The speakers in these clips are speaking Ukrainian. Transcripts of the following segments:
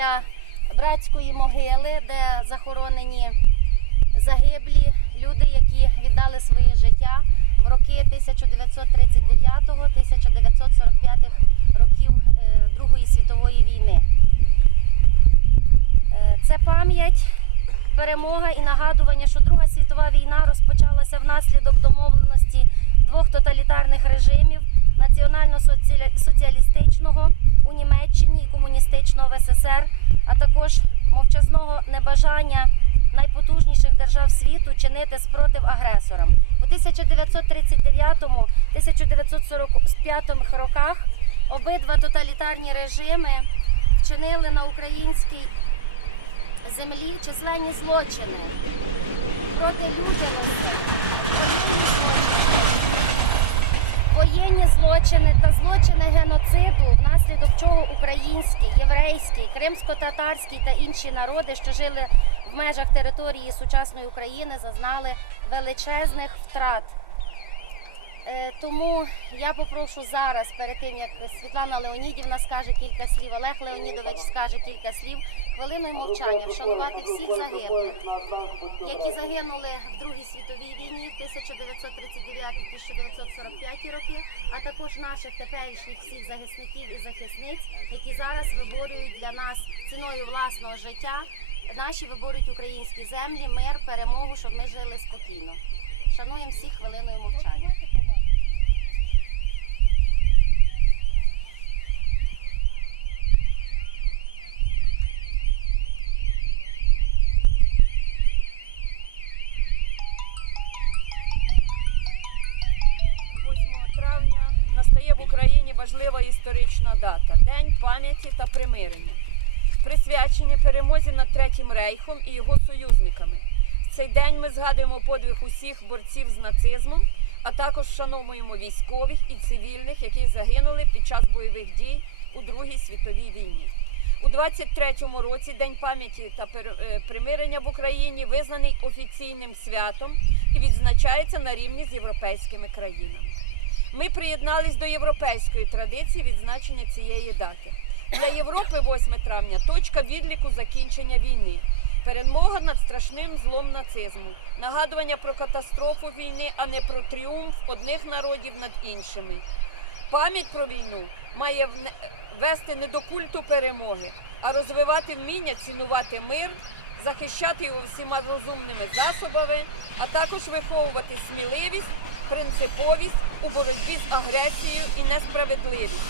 біля братської могили, де захоронені загиблі люди, які віддали своє життя в роки 1939-1945 років е, Другої світової війни. Е, Це пам'ять, перемога і нагадування, що Друга світова війна розпочалася внаслідок домовленості двох тоталітарних режимів національно-соціалістичного у Німеччині і комуністичного в СССР, а також мовчазного небажання найпотужніших держав світу чинити спротив агресорам. У 1939-1945 роках обидва тоталітарні режими вчинили на українській землі численні злочини проти людяності, воєнні злочини та злочини геноциду, внаслідок чого українські, єврейські, кримсько-татарські та інші народи, що жили в межах території сучасної України, зазнали величезних втрат. Е, Тому я попрошу зараз, перед тим як Світлана Леонідівна скаже кілька слів, Олег Леонідович скаже кілька слів, хвилиною мовчання вшанувати всіх загиблих, які загинули в Другій світовій війні 1939-1945 роки, а також наших теперішніх всіх захисників і захисниць, які зараз виборюють для нас ціною власного життя. Наші виборюють українські землі, мир, перемогу, щоб ми жили спокійно. Шануємо всіх хвилиною мовчання. Пам'яті та примирення, присвячений перемозі над Третім рейхом і його союзниками. В цей день ми згадуємо подвиг усіх борців з нацизмом, а також вшановуємо військових і цивільних, які загинули під час бойових дій у Другій світовій війні. У 23-му році День пам'яті та е, примирення в Україні визнаний офіційним святом і відзначається на рівні з європейськими країнами. Ми приєднались до європейської традиції відзначення цієї дати. Для Європи 8 травня точка відліку закінчення війни, перемога над страшним злом нацизму, нагадування про катастрофу війни, а не про тріумф одних народів над іншими. Пам'ять про війну має вести не до культу перемоги, а розвивати вміння цінувати мир, захищати його всіма розумними засобами, а також виховувати сміливість, принциповість у боротьбі з агресією і несправедливістю.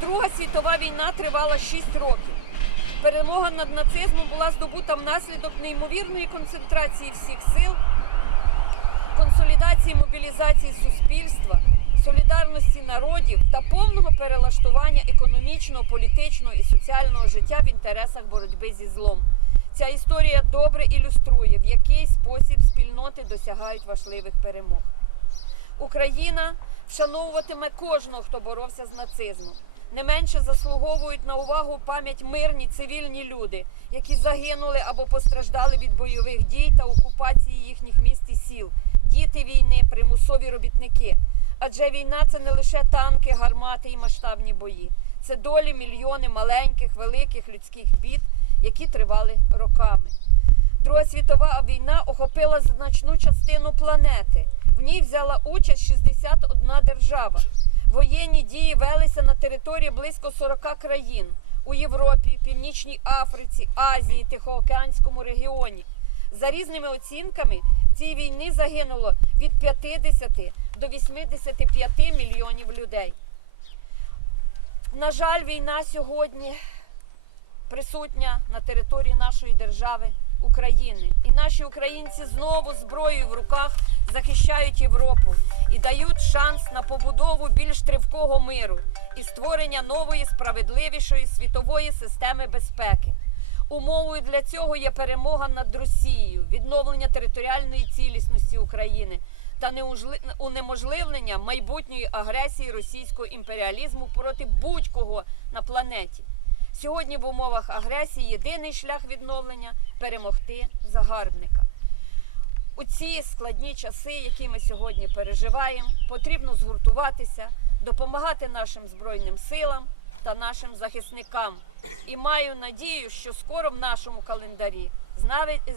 Друга світова війна тривала 6 років. Перемога над нацизмом була здобута внаслідок неймовірної концентрації всіх сил консолідації мобілізації суспільства, солідарності народів та повного перелаштування економічного, політичного і соціального життя в інтересах боротьби зі злом. Ця історія добре ілюструє, в який спосіб спільноти досягають важливих перемог. Україна вшановуватиме кожного, хто боровся з нацизмом. Не менше заслуговують на увагу пам'ять мирні цивільні люди, які загинули або постраждали від бойових дій та окупації їхніх міст і сіл, діти війни, примусові робітники. Адже війна це не лише танки, гармати і масштабні бої, це долі мільйони маленьких, великих людських бід, які тривали роками. Друга світова війна охопила значну частину планети. В ній взяла участь 61 держава. Воєнні дії велися на території близько 40 країн у Європі, Північній Африці, Азії, Тихоокеанському регіоні. За різними оцінками, цій війні загинуло від 50 до 85 мільйонів людей. На жаль, війна сьогодні присутня на території нашої держави України. І наші українці знову зброєю в руках захищають Європу і дають шанс на побудову більш тривкого миру і створення нової справедливішої світової системи безпеки. Умовою для цього є перемога над Росією, відновлення територіальної цілісності України та унеможливлення майбутньої агресії російського імперіалізму проти будь-кого на планеті. Сьогодні в умовах агресії єдиний шлях відновлення перемогти загарбника. У ці складні часи, які ми сьогодні переживаємо, потрібно згуртуватися, допомагати нашим збройним силам, та нашим захисникам. І маю надію, що скоро в нашому календарі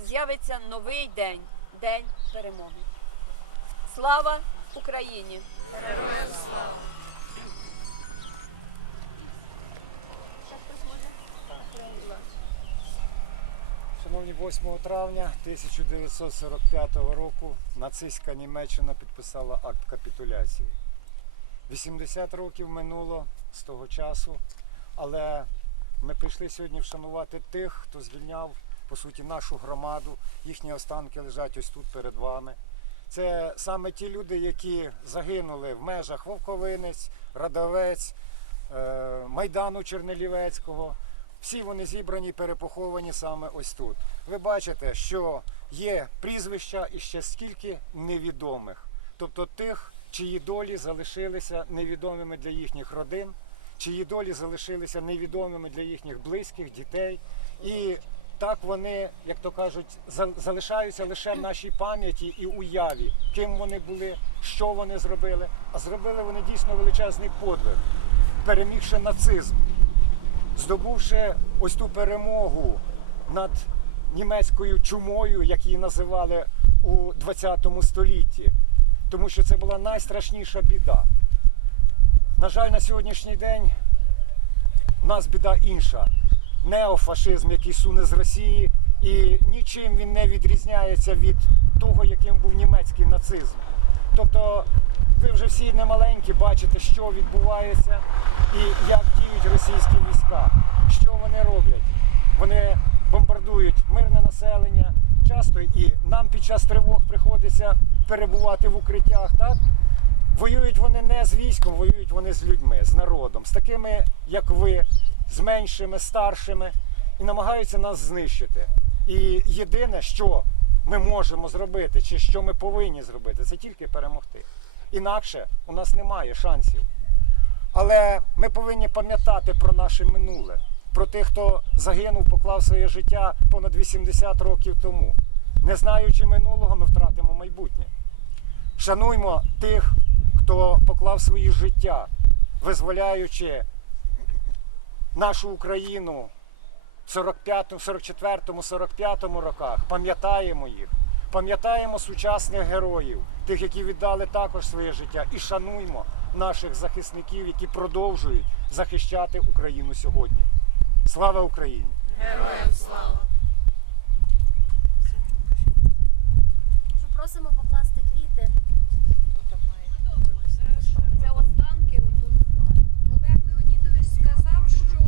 з'явиться новий день День перемоги. Слава Україні! Шановні, 8 травня 1945 року нацистська Німеччина підписала акт капітуляції. 80 років минуло з того часу, але ми прийшли сьогодні вшанувати тих, хто звільняв по суті нашу громаду. Їхні останки лежать ось тут перед вами. Це саме ті люди, які загинули в межах Вовковинець, Радовець, е, Майдану Чернелівецького. Всі вони зібрані, перепоховані саме ось тут. Ви бачите, що є прізвища і ще скільки невідомих, тобто тих, чиї долі залишилися невідомими для їхніх родин, чиї долі залишилися невідомими для їхніх близьких, дітей. І так вони, як то кажуть, за- залишаються лише в нашій пам'яті і уяві, ким вони були, що вони зробили. А зробили вони дійсно величезний подвиг, перемігши нацизм здобувши ось ту перемогу над німецькою чумою, як її називали у 20 столітті, тому що це була найстрашніша біда. На жаль, на сьогоднішній день у нас біда інша. Неофашизм, який суне з Росії, і нічим він не відрізняється від того, яким був німецький нацизм. Тобто ви вже всі немаленькі бачите, що відбувається і як діють російські війська, що вони роблять. Вони бомбардують мирне населення. Часто і нам під час тривог приходиться перебувати в укриттях. Так? Воюють вони не з військом, воюють вони з людьми, з народом, з такими, як ви, з меншими, старшими, і намагаються нас знищити. І єдине, що ми можемо зробити, чи що ми повинні зробити, це тільки перемогти. Інакше у нас немає шансів. Але ми повинні пам'ятати про наше минуле, про тих, хто загинув, поклав своє життя понад 80 років тому. Не знаючи минулого, ми втратимо майбутнє. Шануймо тих, хто поклав свої життя, визволяючи нашу Україну в 45, 44, 45 роках. Пам'ятаємо їх, пам'ятаємо сучасних героїв, тих, які віддали також своє життя, і шануймо наших захисників, які продовжують захищати Україну сьогодні. Слава Україні! Героям слава! просимо покласти квіти. Це останки отут. Олег Леонідович сказав, що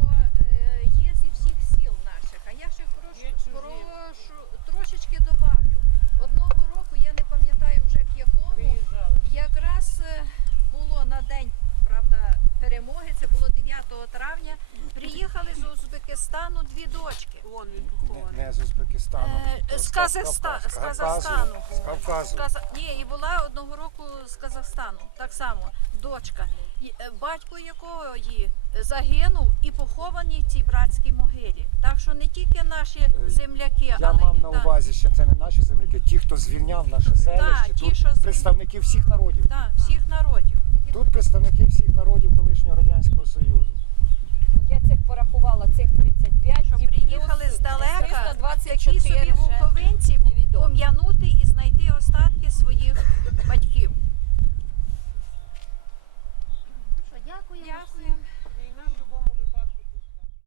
е, є зі всіх сіл наших, а я ще прошу, прошу трошечки добавлю. Одного року, я не пам'ятаю вже в якому, якраз е, було на день правда, перемоги, це було 9 травня, приїхали з Узбекистану дві дочки. Не, не з Узбекистану. Е, з Казахста- з Казахстану. З Кавказу. З Каза- Ні, і була одного року з Казахстану, так само, дочка, І, е, батько якої загинув і поховані в цій братській могилі. Так що не тільки наші земляки, Я але мав на увазі, що це не наші земляки, ті, хто звільняв наше селище, ті, тут що звіль- представники всіх народів. та, всіх народів. Тут представники всіх народів колишнього Радянського Союзу. Я цих порахувала, цих 35 Що і приїхали плюс здалека, 324 такі собі вуковинці пом'янути і знайти остатки своїх батьків. Що, дякуємо. Дякую.